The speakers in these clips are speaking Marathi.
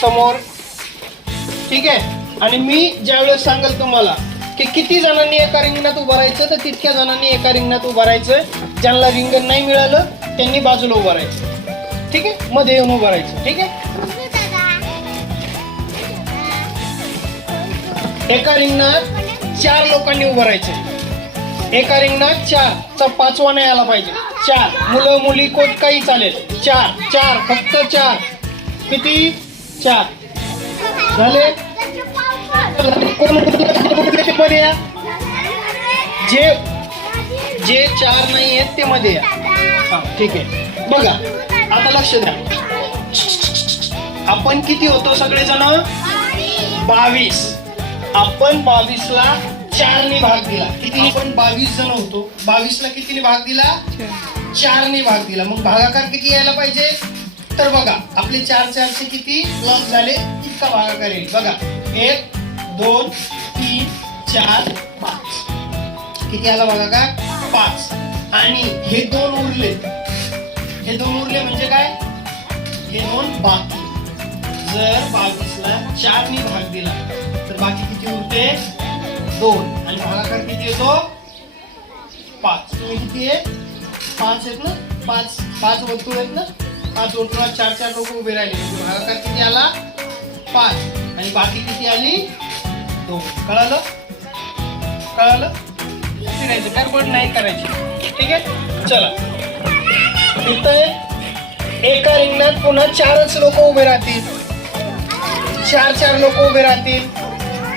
समोर. ठीक आहे? आणि मी ज्यावेळेस सांगेल तुम्हाला की किती जणांनी एका रिंगणात उभं राहायचं तर तितक्या जणांनी एका रिंगणात उभं राहायचं. ज्यांना रिंगण नाही मिळालं त्यांनी बाजूला उभं राहायचं. ठीक आहे? मध्ये येऊन उभं राहायचं. ठीक आहे? एका रिंगणात चार लोकांनी उभं राहायचं. एका रिंगणात चार चा पाचवा नाही आला पाहिजे. चार. मुलं मुली कोट काही चालेल. चार. चार. फक्त चार. किती? चार. झाले? मध्ये या जे जे चार नाही आहेत ते मध्ये या हा ठीक आहे बघा आता लक्ष द्या आपण किती होतो सगळेजण बावीस आपण बावीसला चारने भाग दिला किती आपण बावीस जण होतो बावीसला कितीने भाग दिला चारने भाग दिला मग भागाकार किती यायला पाहिजे तर बघा आपले चार चारचे किती लॉस झाले इतका भागाकार येईल बघा एक दोन तीन चार पाच. किती आला भागाकार पाच. आणि हे दोन उरले. हे दोन उरले म्हणजे काय? हे दोन बाकी. जर बावीसला चारनी भाग दिला तर बाकी किती उरते? दोन. आणि भागाकार किती येतो? पाच. तुम्ही किती आहे? पाच आहेत ना? पाच. पाच वर्तुळ आहेत ना? पाच वर्तुळात चार चार लोक उभे राहिले. भागाकार किती आला? पाच. आणि बाकी किती आली? दोन. कळालं? कळालं? फिरायचं गडबड नाही करायची. ठीक आहे? चला. इथं एका रिंगणात पुन्हा चारच लोक उभे राहतील. चार चार लोक उभे राहतील.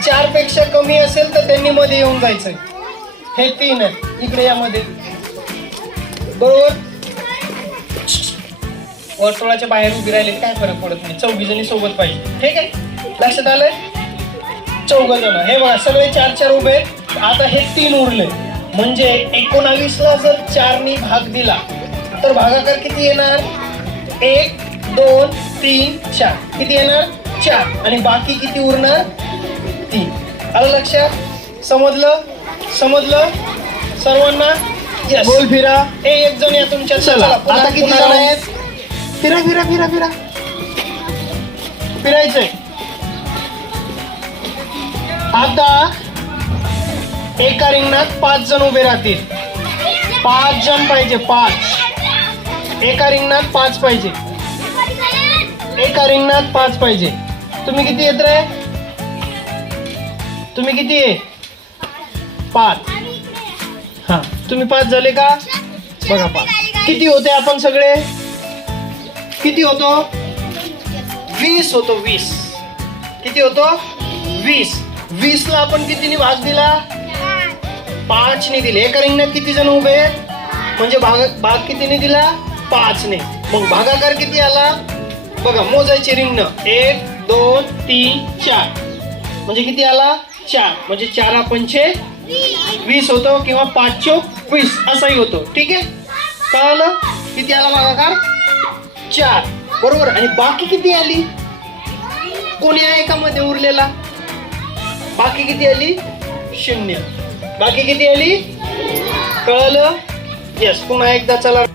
चारपेक्षा कमी असेल तर त्यांनी मध्ये येऊन जायचंय. हे तीन आहे इकडे यामध्ये बरोबर? वर्तुळाच्या बाहेर उभी राहिले काय फरक पडत नाही? चौघी जणी सोबत पाहिजे. ठीक आहे लक्षात आलंय? चौघ जण हे बघा सगळे चार चार उभे. आता हे तीन उरले. म्हणजे एकोणावीस ला जर चारनी भाग दिला तर भागाकार किती येणार? एक दोन तीन चार. किती येणार? चार. आणि बाकी किती उरणार? तीन. आलं लक्षात? समजलं? समजलं? सर्वांना. बोल फिरा. हे एक जण या तुमच्या चला, आता किती जण. आहेत? फिरा फिरा फिरा फिरा. फिरायचंय. आता एका रिंगणात पाच जण उभे राहतील. पाच जण पाहिजे पाच. एका रिंगणात पाच पाहिजे. एका रिंगणात पाच पाहिजे. तुम्ही किती येत रे? तुम्ही किती आहे? पाच. हा तुम्ही पाच झाले का? बघा पाच. किती होते आपण सगळे? किती होतो? वीस होतो वीस. किती होतो? वीस. वीस ला आपण कितीने भाग दिला? पाचने दिले. एका रिंगणात किती जण उभे? आहेत? म्हणजे भाग भाग कितीने दिला? पाचने. मग भागाकार किती आला? बघा मोजायचे रिंगण. एक दोन तीन चार. म्हणजे किती आला? चार. म्हणजे चार पंचे वीस होतो किंवा पाच चोक वीस. असाही होतो. ठीक आहे? कळालं? किती आला भागाकार? चार. बरोबर? आणि बाकी किती आली? कोणी आहे का मध्ये उरलेला? बाकी किती आली? शून्य. बाकी किती आली? कळलं? येस पुन्हा एकदा चला